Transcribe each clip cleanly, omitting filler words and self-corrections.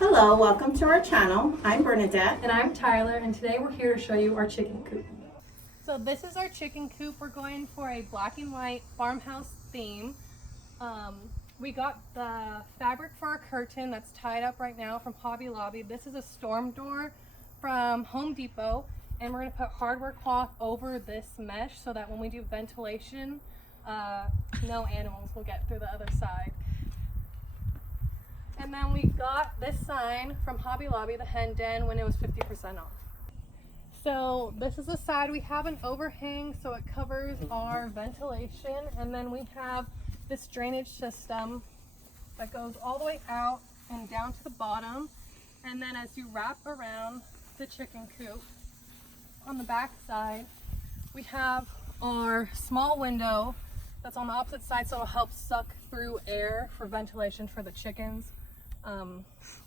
Hello, welcome to our channel. I'm Bernadette. And I'm Tyler, and today we're here to show you our chicken coop. So this is our chicken coop. We're going for a black and white farmhouse theme. We got the fabric for our curtain that's tied up right now from Hobby Lobby. This is a storm door from Home Depot, and we're going to put hardware cloth over this mesh so that when we do ventilation, no animals will get through the other side. And then we got this sign from Hobby Lobby, the hen den, when it was 50% off. So this is the side. We have an overhang so it covers our ventilation, and then we have this drainage system that goes all the way out and down to the bottom. And then as you wrap around the chicken coop, on the back side, we have our small window that's on the opposite side, so it'll help suck through air for ventilation for the chickens.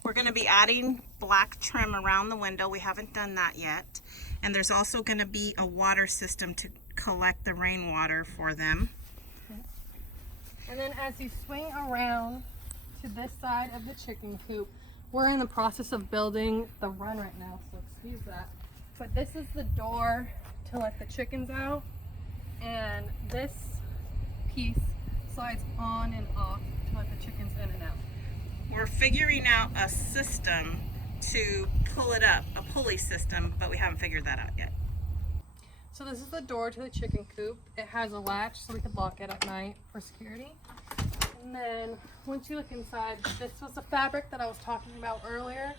We're going to be adding black trim around the window. We haven't done that yet. And there's also going to be a water system to collect the rainwater for them. And then as you swing around to this side of the chicken coop, we're in the process of building the run right now, so excuse that. But this is the door to let the chickens out, and this piece slides on and off to let the chickens in and out. We're figuring out a system to pull it up, a pulley system, but we haven't figured that out yet. So this is the door to the chicken coop. It has a latch so we could lock it at night for security. And then once you look inside, this was the fabric that I was talking about earlier.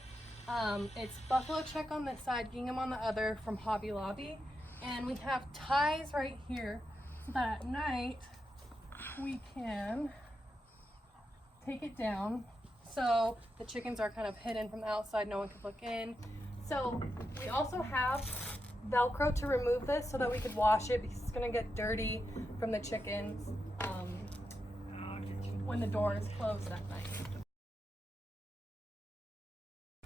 It's buffalo check on this side, gingham on the other from Hobby Lobby. And we have ties right here so that at night we can take it down so the chickens are kind of hidden from the outside, no one can look in. So we also have Velcro to remove this so that we could wash it, because it's going to get dirty from the chickens when the door is closed at night.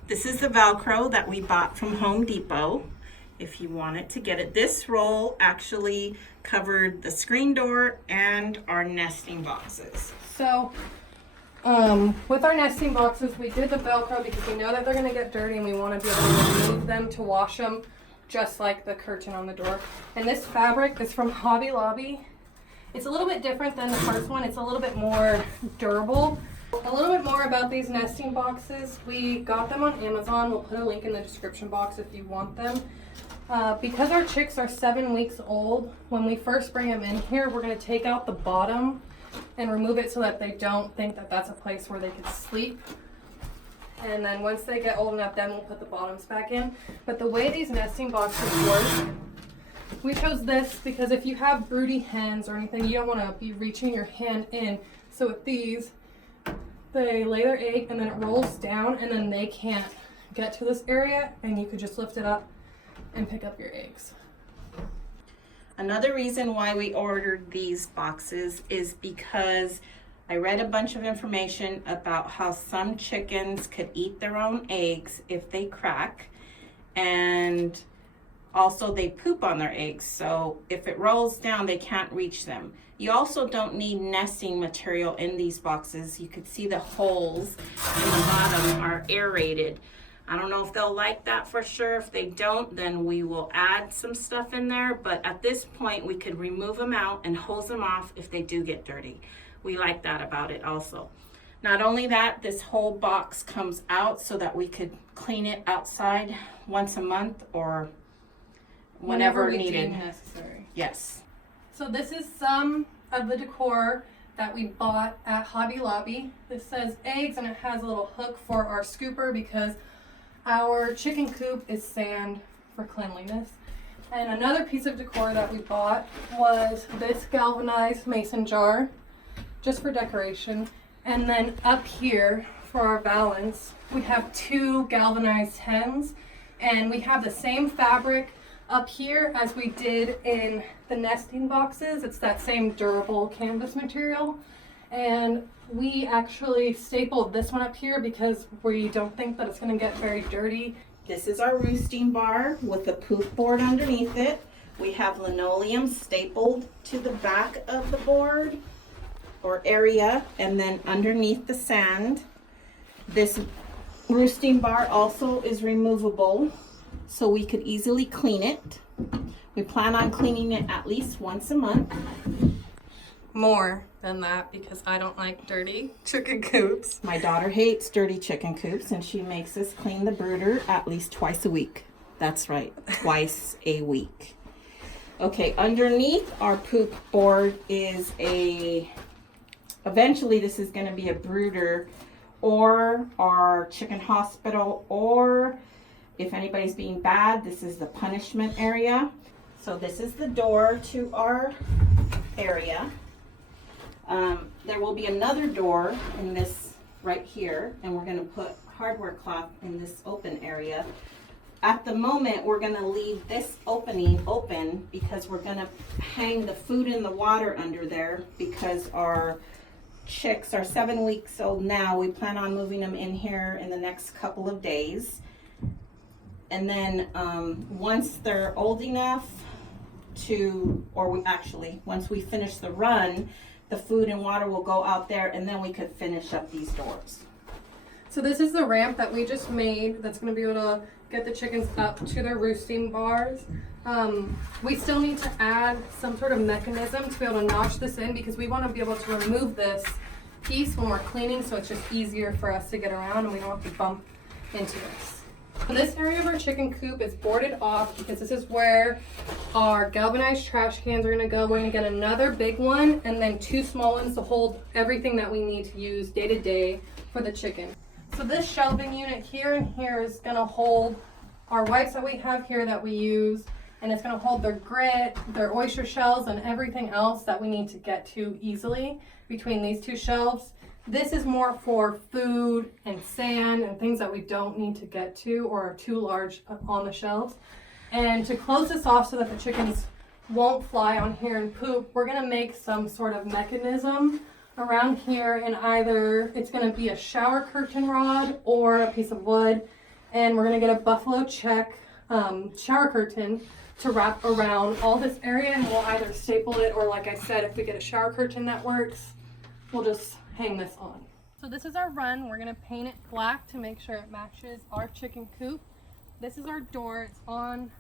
This is the Velcro that we bought from Home Depot. If you wanted to get it, this roll actually covered the screen door and our nesting boxes. So with our nesting boxes, we did the Velcro because we know that they're going to get dirty and we want to be able to remove them to wash them, just like the curtain on the door. And this fabric is from Hobby Lobby. It's a little bit different than the first one. It's a little bit more durable. A little bit more about these nesting boxes. We got them on Amazon. We'll put a link in the description box if you want them. Because our chicks are 7 weeks old, when we first bring them in here, we're going to take out the bottom and remove it so that they don't think that that's a place where they could sleep. And then once they get old enough, then we'll put the bottoms back in. But the way these nesting boxes work, we chose this because if you have broody hens or anything, you don't want to be reaching your hand in. So with these, they lay their egg and then it rolls down and then they can't get to this area, and you could just lift it up and pick up your eggs. Another reason why we ordered these boxes is because I read a bunch of information about how some chickens could eat their own eggs if they crack, and also they poop on their eggs, so if it rolls down they can't reach them. You also don't need nesting material in these boxes. You could see the holes in the bottom are aerated. I don't know if they'll like that for sure. If they don't, then we will add some stuff in there. But at this point, we could remove them out and hose them off if they do get dirty. We like that about it also. Not only that, this whole box comes out so that we could clean it outside once a month or whenever needed. Necessary. Yes. So this is some of the decor that we bought at Hobby Lobby. This says eggs and it has a little hook for our scooper because our chicken coop is sand for cleanliness. And another piece of decor that we bought was this galvanized mason jar, just for decoration. And then up here for our valance, we have 2 galvanized hens, and we have the same fabric up here as we did in the nesting boxes. It's that same durable canvas material. And we actually stapled this one up here because we don't think that it's going to get very dirty. This is our roosting bar with a poop board underneath it. We have linoleum stapled to the back of the board or area, and then underneath the sand, this roosting bar also is removable, so we could easily clean it. We plan on cleaning it at least once a month. More than that because I don't like dirty chicken coops. My daughter hates dirty chicken coops, and she makes us clean the brooder at least twice a week. That's right, twice a week. Okay, underneath our poop board is eventually this is going to be a brooder or our chicken hospital, or if anybody's being bad, this is the punishment area. So this is the door to our area. There will be another door in this right here, and we're going to put hardware cloth in this open area. At the moment, we're going to leave this opening open because we're going to hang the food and the water under there because our chicks are 7 weeks old now. We plan on moving them in here in the next couple of days. And then once they're old enough to, once we finish the run, the food and water will go out there, and then we could finish up these doors. So this is the ramp that we just made that's going to be able to get the chickens up to their roosting bars. We still need to add some sort of mechanism to be able to notch this in because we want to be able to remove this piece when we're cleaning, so it's just easier for us to get around and we don't have to bump into this. So this area of our chicken coop is boarded off because this is where our galvanized trash cans are going to go. We're going to get another big one and then 2 small ones to hold everything that we need to use day to day for the chicken. So this shelving unit here and here is going to hold our wipes that we have here that we use, and it's going to hold their grit, their oyster shells, and everything else that we need to get to easily between these 2 shelves. This is more for food and sand and things that we don't need to get to or are too large on the shelves. And to close this off so that the chickens won't fly on here and poop, we're going to make some sort of mechanism around here, and either it's going to be a shower curtain rod or a piece of wood, and we're going to get a buffalo check shower curtain to wrap around all this area, and we'll either staple it or, like I said, if we get a shower curtain that works, we'll just hang this on. So this is our run. We're going to paint it black to make sure it matches our chicken coop. This is our door. It's on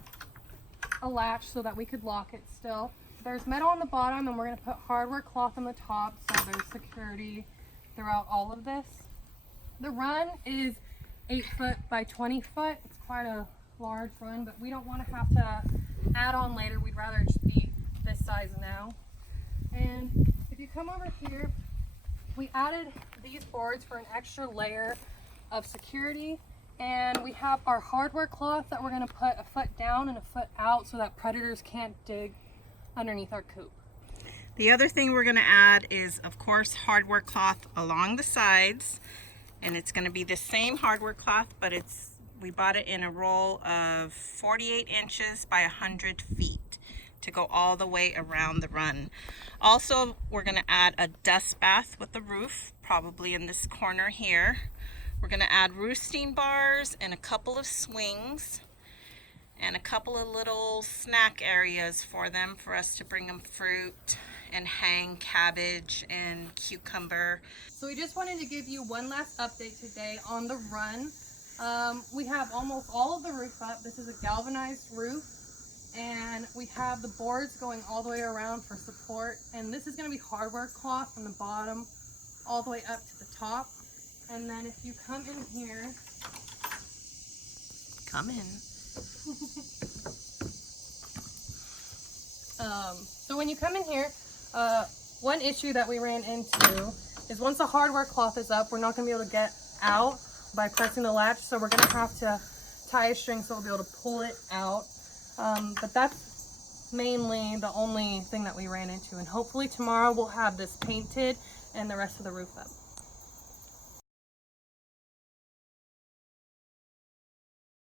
a latch so that we could lock it still. There's metal on the bottom, and we're going to put hardware cloth on the top so there's security throughout all of this. The run is 8 foot by 20 foot. It's quite a large run, but we don't want to have to add on later. We'd rather just be this size now. And if you come over here, we added these boards for an extra layer of security, and we have our hardware cloth that we're going to put a foot down and a foot out so that predators can't dig underneath our coop. The other thing we're going to add is, of course, hardware cloth along the sides, and it's going to be the same hardware cloth, but we bought it in a roll of 48 inches by 100 feet to go all the way around the run. Also, we're going to add a dust bath with the roof, probably in this corner here. We're going to add roosting bars and a couple of swings and a couple of little snack areas for them, for us to bring them fruit and hang cabbage and cucumber. So we just wanted to give you one last update today on the run. We have almost all of the roof up. This is a galvanized roof, and we have the boards going all the way around for support, and this is going to be hardware cloth from the bottom all the way up to the top. And then if you come in here, so when you come in here, one issue that we ran into is once the hardware cloth is up, we're not going to be able to get out by pressing the latch, so we're going to have to tie a string so we'll be able to pull it out. But that's mainly the only thing that we ran into, and hopefully tomorrow we'll have this painted and the rest of the roof up.